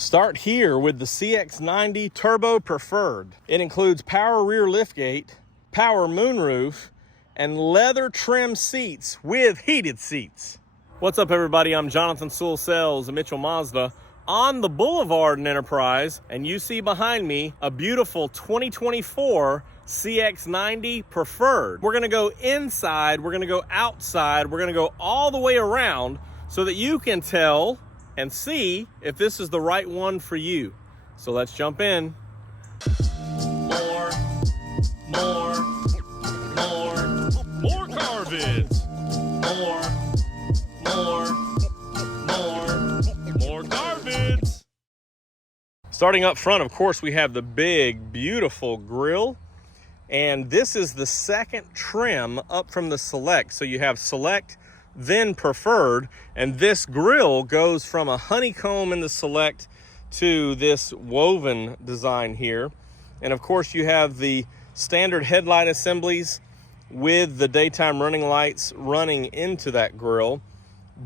Start here with the CX-90 Turbo Preferred. It includes power rear liftgate, power moonroof, and leather trim seats with heated seats. What's up, everybody? I'm Jonathan Sewell Sales of Mitchell Mazda on the Boulevard in Enterprise, and you see behind me a beautiful 2024 CX-90 Preferred. We're gonna go inside, we're gonna go outside, we're gonna go all the way around so that you can tell and see if this is the right one for you. So let's jump in. More car vids. More car vids. Starting up front, of course, we have the big, beautiful grille. And this is the second trim up from the Select. So you have Select, then Preferred, and this grille goes from a honeycomb in the Select to this woven design here. And of course you have the standard headlight assemblies with the daytime running lights running into that grille.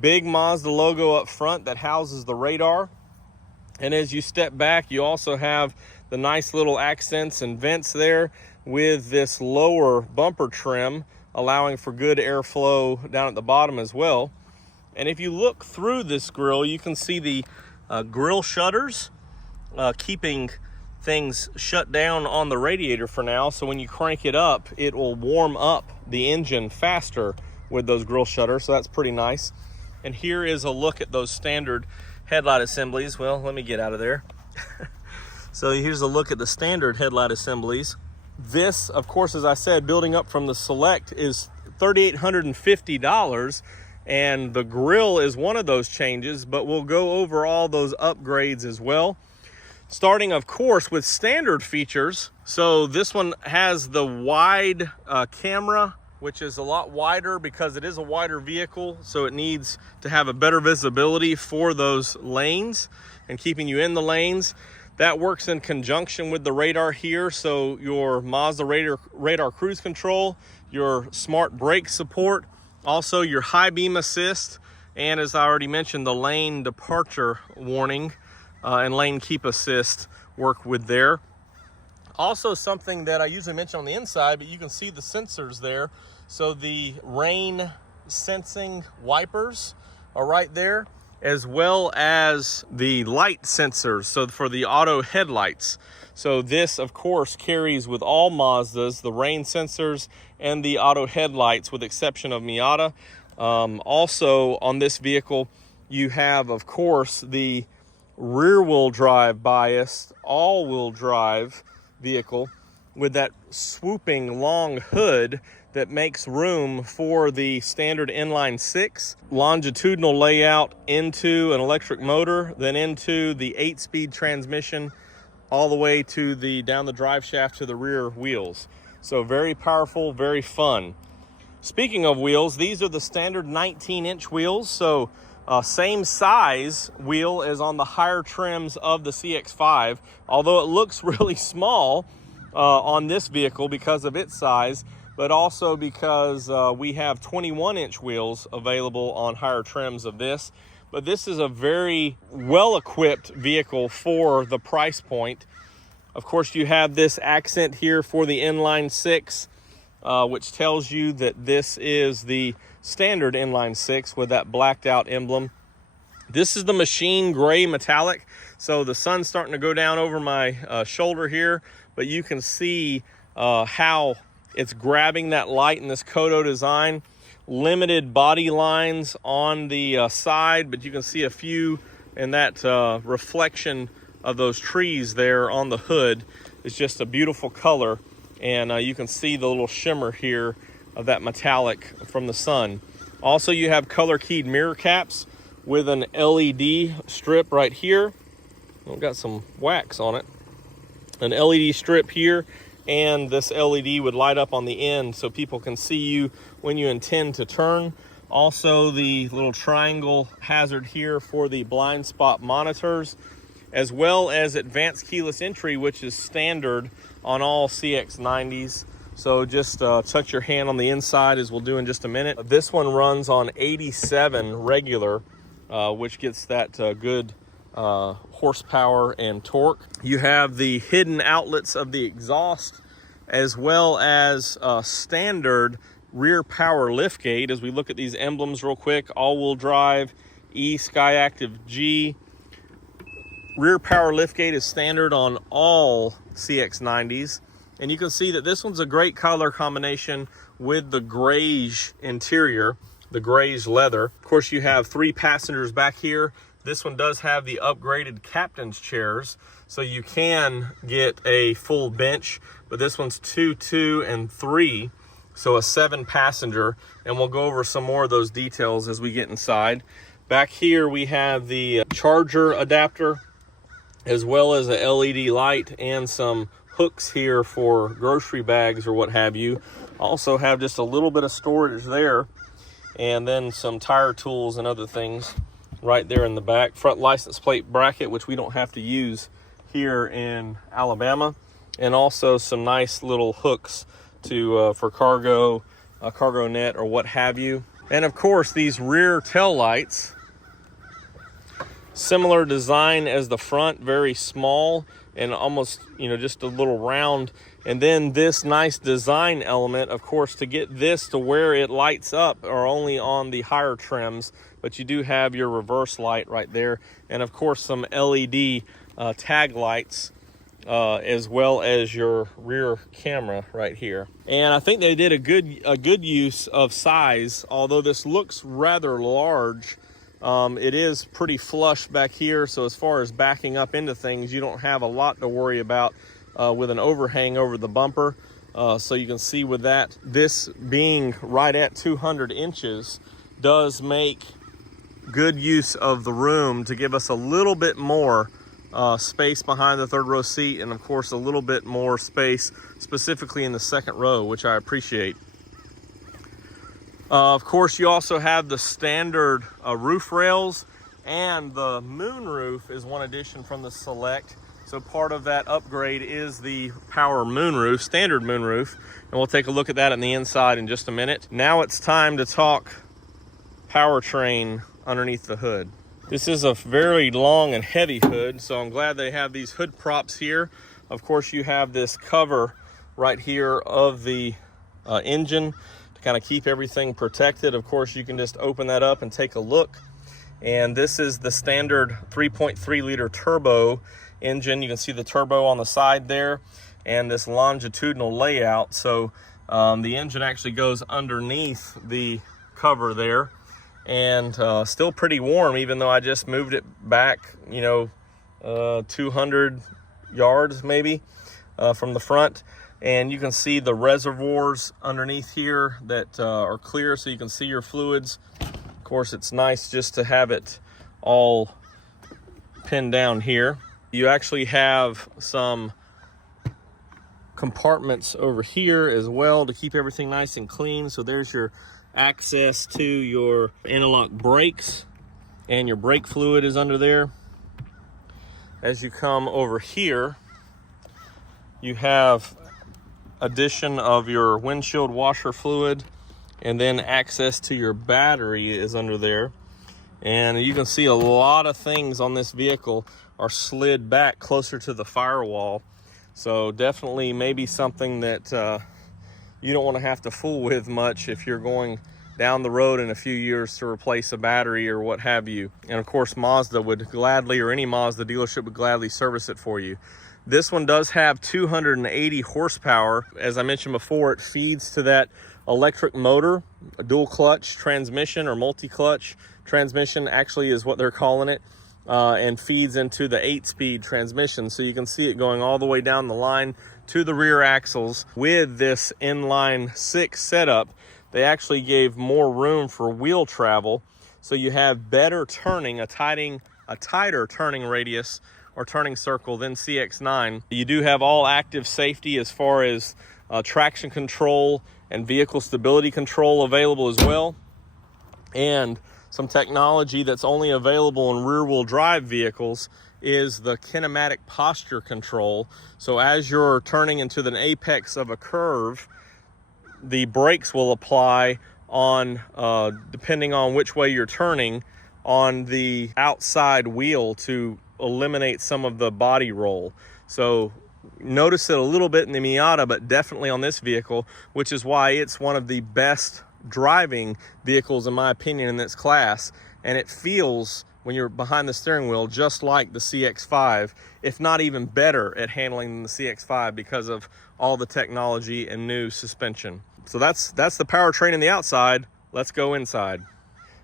Big Mazda logo up front that houses the radar. And as you step back, you also have the nice little accents and vents there with this lower bumper trim, allowing for good airflow down at the bottom as well. And if you look through this grille, you can see the grille shutters keeping things shut down on the radiator for now. So when you crank it up, it will warm up the engine faster with those grille shutters. So that's pretty nice. And here is a look at those standard headlight assemblies. Well, let me get out of there. So here's a look at the standard headlight assemblies. This, of course, as I said, building up from the Select is $3,850, and the grille is one of those changes, but we'll go over all those upgrades as well. Starting, of course, with standard features. So this one has the wide camera, which is a lot wider because it is a wider vehicle, so it needs to have a better visibility for those lanes and keeping you in the lanes. That works in conjunction with the radar here, so your Mazda radar cruise control, your smart brake support, also your high beam assist, and as I already mentioned, the lane departure warning and lane keep assist work with there. Also something that I usually mention on the inside, but you can see the sensors there. So the rain sensing wipers are right there, as well as the light sensors, so for the auto headlights. So this, of course, carries with all Mazdas, the rain sensors and the auto headlights, with exception of Miata. Also on this vehicle, you have, of course, the rear-wheel drive biased, all-wheel drive vehicle with that swooping long hood that makes room for the standard inline six, longitudinal layout into an electric motor, then into the 8-speed transmission, all the way to the down the drive shaft to the rear wheels. So very powerful, very fun. Speaking of wheels, these are the standard 19-inch wheels. So same size wheel as on the higher trims of the CX-5, although it looks really small on this vehicle because of its size, but also because we have 21-inch wheels available on higher trims of this. But this is a very well-equipped vehicle for the price point. Of course, you have this accent here for the inline six, which tells you that this is the standard inline six with that blacked out emblem. This is the machine gray metallic. So the sun's starting to go down over my shoulder here, but you can see how it's grabbing that light in this Kodo design. Limited body lines on the side, but you can see a few in that reflection of those trees there on the hood. It's just a beautiful color, and you can see the little shimmer here of that metallic from the sun. Also, you have color keyed mirror caps with an LED strip right here. I've got some wax on it. An LED strip here, and this LED would light up on the end so people can see you when you intend to turn. Also, the little triangle hazard here for the blind spot monitors, as well as advanced keyless entry, which is standard on all CX-90s. So just touch your hand on the inside, as we'll do in just a minute. This one runs on 87 regular, which gets that good horsepower and torque. You have the hidden outlets of the exhaust, as well as standard rear power liftgate. As we look at these emblems real quick, all-wheel drive, E, Skyactiv G. Rear power liftgate is standard on all CX-90s. And you can see that this one's a great color combination with the Greige interior, the Greige leather. Of course, you have 3 passengers back here. This one does have the upgraded captain's chairs, so you can get a full bench, but this one's 2, 2, and 3, so a 7 passenger, and we'll go over some more of those details as we get inside. Back here we have the charger adapter, as well as a LED light and some hooks here for grocery bags or what have you. Also have just a little bit of storage there, and then some tire tools and other things right there in the back. Front license plate bracket, which we don't have to use here in Alabama, and also some nice little hooks to for cargo, cargo net or what have you. And of course, these rear tail lights, similar design as the front, very small and almost, you know, just a little round. And then this nice design element, of course, to get this to where it lights up are only on the higher trims, but you do have your reverse light right there. And of course, some LED tag lights, as well as your rear camera right here. And I think they did a good use of size, although this looks rather large. It is pretty flush back here, so as far as backing up into things, you don't have a lot to worry about with an overhang over the bumper. So you can see with that, this being right at 200 inches does make good use of the room to give us a little bit more space behind the third row seat, and of course a little bit more space specifically in the second row, which I appreciate. Of course, you also have the standard roof rails, and the moonroof is one addition from the Select. So part of that upgrade is the power moonroof, standard moonroof, and we'll take a look at that on the inside in just a minute. Now it's time to talk powertrain underneath the hood. This is a very long and heavy hood, so I'm glad they have these hood props here. Of course, you have this cover right here of the engine, kind of keep everything protected. Of course, you can just open that up and take a look. And this is the standard 3.3 liter turbo engine. You can see the turbo on the side there and this longitudinal layout. So the engine actually goes underneath the cover there, and still pretty warm, even though I just moved it back, you know, 200 yards maybe from the front. And you can see the reservoirs underneath here that are clear, so you can see your fluids. Of course, it's nice just to have it all pinned down here. You actually have some compartments over here as well to keep everything nice and clean. So there's your access to your interlock brakes, and your brake fluid is under there. As you come over here, you have addition of your windshield washer fluid, and then access to your battery is under there. And you can see a lot of things on this vehicle are slid back closer to the firewall, so definitely maybe something that you don't want to have to fool with much if you're going down the road in a few years to replace a battery or what have you. And of course, Mazda would gladly, or any Mazda dealership would gladly service it for you. This one does have 280 horsepower. As I mentioned before, it feeds to that electric motor, a dual clutch transmission, or multi-clutch transmission actually is what they're calling it, and feeds into the 8-speed transmission. So you can see it going all the way down the line to the rear axles. With this inline 6 setup, they actually gave more room for wheel travel, so you have better turning, a tighter turning radius or turning circle than CX-9. You do have all active safety as far as traction control and vehicle stability control available as well, and some technology that's only available in rear-wheel drive vehicles is the kinematic posture control. So as you're turning into the apex of a curve, the brakes will apply on, depending on which way you're turning, on the outside wheel to eliminate some of the body roll. So notice it a little bit in the Miata, but definitely on this vehicle, which is why it's one of the best driving vehicles in my opinion in this class. And it feels, when you're behind the steering wheel, just like the CX-5, if not even better at handling than the CX-5 because of all the technology and new suspension. So that's the powertrain in the outside. Let's go inside.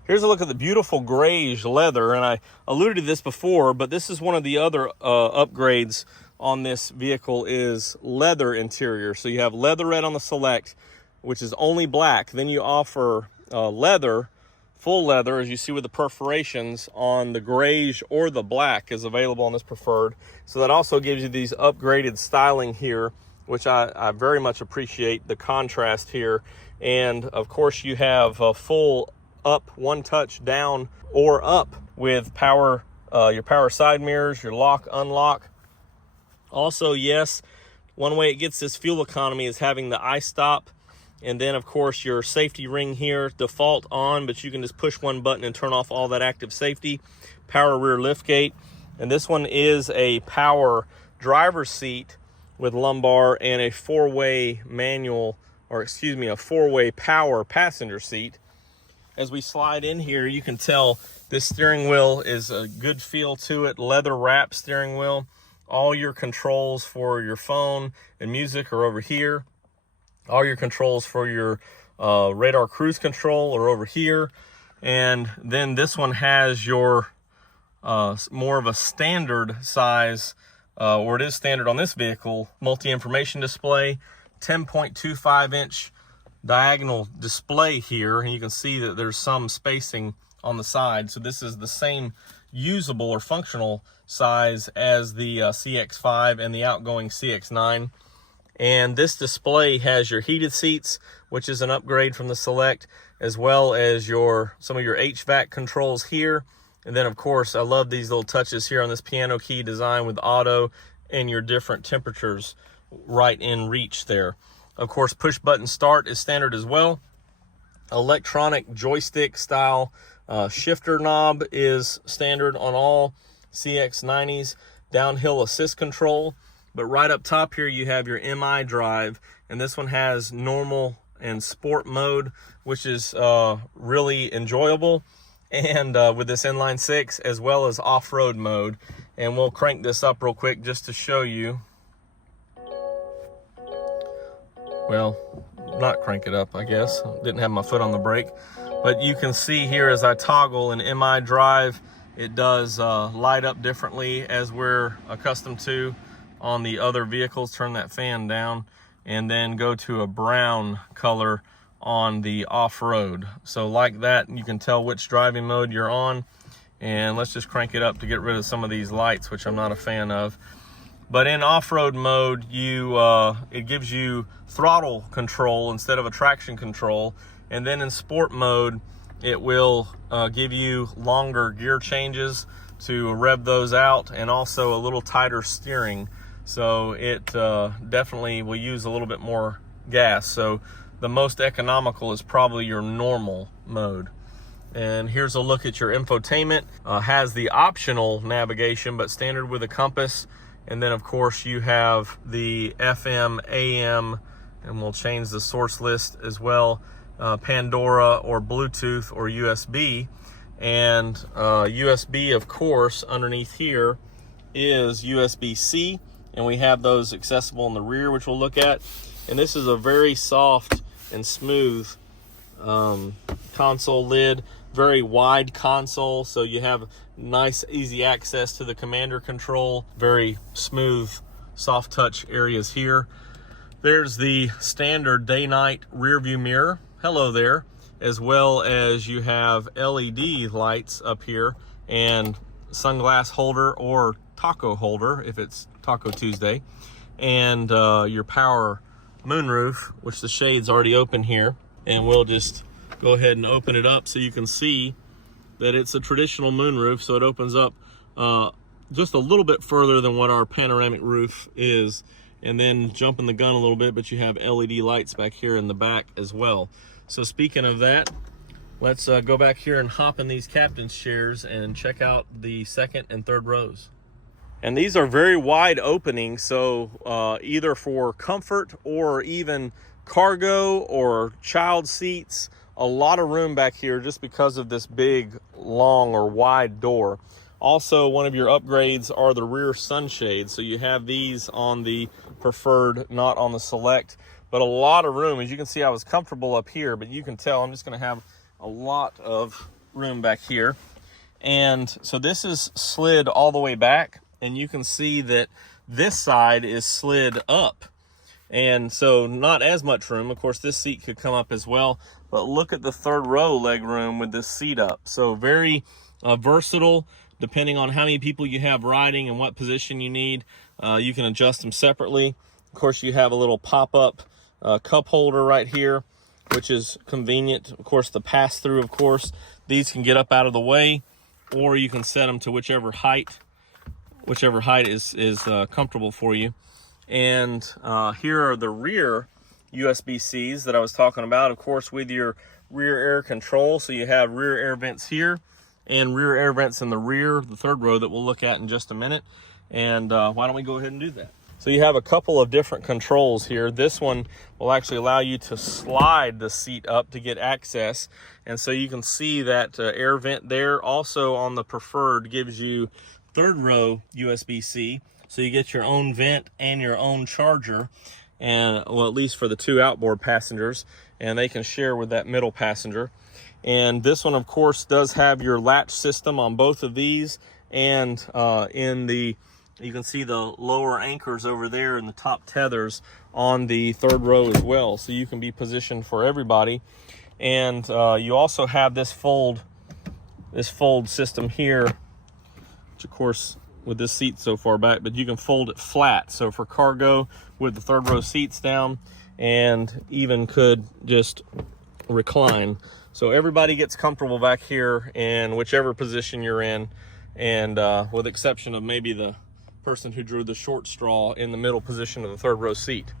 Here's a look at the beautiful Greige leather, and I alluded to this before, but this is one of the other upgrades on this vehicle is leather interior. So you have leatherette on the Select, which is only black. Then you offer leather, full leather, as you see with the perforations on the Greige, or the black is available on this Preferred. So that also gives you these upgraded styling here, which I very much appreciate the contrast here. And of course you have a full up, one touch down or up with power, your power side mirrors, your lock, unlock. Also, yes, one way it gets this fuel economy is having the iStop. And then, of course, your safety ring here, default on, but you can just push one button and turn off all that active safety. Power rear liftgate. And this one is a power driver's seat with lumbar and a four-way manual, or excuse me, a four-way power passenger seat. As we slide in here, you can tell this steering wheel is a good feel to it. Leather wrap steering wheel. All your controls for your phone and music are over here. All your controls for your radar cruise control are over here. And then this one has your more of a standard size, or it is standard on this vehicle, multi-information display, 10.25 inch diagonal display here. And you can see that there's some spacing on the side. So this is the same usable or functional size as the CX-5 and the outgoing CX-9. And this display has your heated seats, which is an upgrade from the Select, as well as some of your HVAC controls here. And then, of course, I love these little touches here on this piano key design with auto and your different temperatures right in reach there. Of course, push button start is standard as well. Electronic joystick style shifter knob is standard on all CX-90s. Downhill assist control. But right up top here, you have your MI drive, and this one has normal and sport mode, which is really enjoyable, and with this inline six, as well as off-road mode. And we'll crank this up real quick just to show you. Well, not crank it up, I guess. Didn't have my foot on the brake. But you can see here as I toggle an MI drive, it does light up differently as we're accustomed to on the other vehicles. Turn that fan down and then go to a brown color on the off-road. So like that, you can tell which driving mode you're on. And let's just crank it up to get rid of some of these lights, which I'm not a fan of. But in off-road mode, it gives you throttle control instead of a traction control. And then in sport mode, it will give you longer gear changes to rev those out, and also a little tighter steering. So it definitely will use a little bit more gas. So the most economical is probably your normal mode. And here's a look at your infotainment. Has the optional navigation, but standard with a compass. And then of course you have the FM, AM, and we'll change the source list as well. Pandora or Bluetooth or USB. And USB, of course, underneath here is USB-C. And we have those accessible in the rear, which we'll look at. And this is a very soft and smooth console lid, very wide console, so you have nice easy access to the commander control. Very smooth soft touch areas here. There's the standard day-night rear view mirror, hello there, as well as you have LED lights up here and sunglass holder or taco holder if it's Taco Tuesday, and your power moonroof, which the shade's already open here. And we'll just go ahead and open it up so you can see that it's a traditional moonroof. So it opens up just a little bit further than what our panoramic roof is. And then jumping the gun a little bit, but you have LED lights back here in the back as well. So speaking of that, let's go back here and hop in these captain's chairs and check out the second and third rows. And these are very wide openings, so either for comfort or even cargo or child seats, a lot of room back here just because of this big, long or wide door. Also, one of your upgrades are the rear sunshades. So you have these on the Preferred, not on the Select, but a lot of room. As you can see, I was comfortable up here, but you can tell I'm just gonna have a lot of room back here. And so this is slid all the way back, and you can see that this side is slid up. And so not as much room. Of course, this seat could come up as well, but look at the third row leg room with this seat up. So very versatile, depending on how many people you have riding and what position you need. You can adjust them separately. Of course, you have a little pop-up cup holder right here, which is convenient. Of course, the pass-through, of course, these can get up out of the way, or you can set them to whichever height is comfortable for you. And here are the rear USB-Cs that I was talking about, of course, with your rear air control. So you have rear air vents here and rear air vents in the rear, the third row that we'll look at in just a minute. And why don't we go ahead and do that? So you have a couple of different controls here. This one will actually allow you to slide the seat up to get access. And so you can see that air vent there. Also on the Preferred gives you third row USB-C. So you get your own vent and your own charger, and well, at least for the two outboard passengers, and they can share with that middle passenger. And this one, of course, does have your latch system on both of these, and you can see the lower anchors over there and the top tethers on the third row as well, so you can be positioned for everybody. And you also have this fold system here, which of course with this seat so far back, but you can fold it flat, so for cargo with the third row seats down, and even could just recline. So everybody gets comfortable back here in whichever position you're in, and with exception of maybe the person who drew the short straw in the middle position of the third row seat.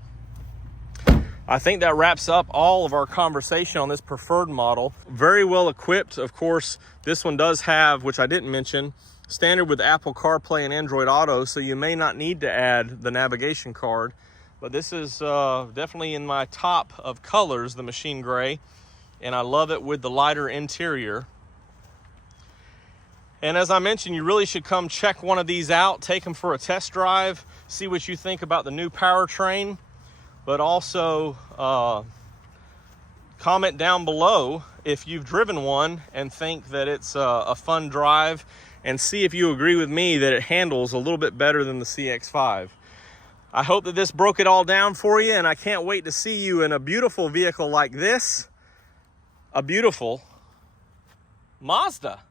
I think that wraps up all of our conversation on this Preferred model. Very well equipped. Of course, this one does have, which I didn't mention, standard with Apple CarPlay and Android Auto, so you may not need to add the navigation card. But this is definitely in my top of colors, the machine gray, and I love it with the lighter interior. And as I mentioned, you really should come check one of these out, take them for a test drive, see what you think about the new powertrain, but also comment down below if you've driven one and think that it's a fun drive, and see if you agree with me that it handles a little bit better than the CX-5. I hope that this broke it all down for you, and I can't wait to see you in a beautiful vehicle like this, a beautiful Mazda.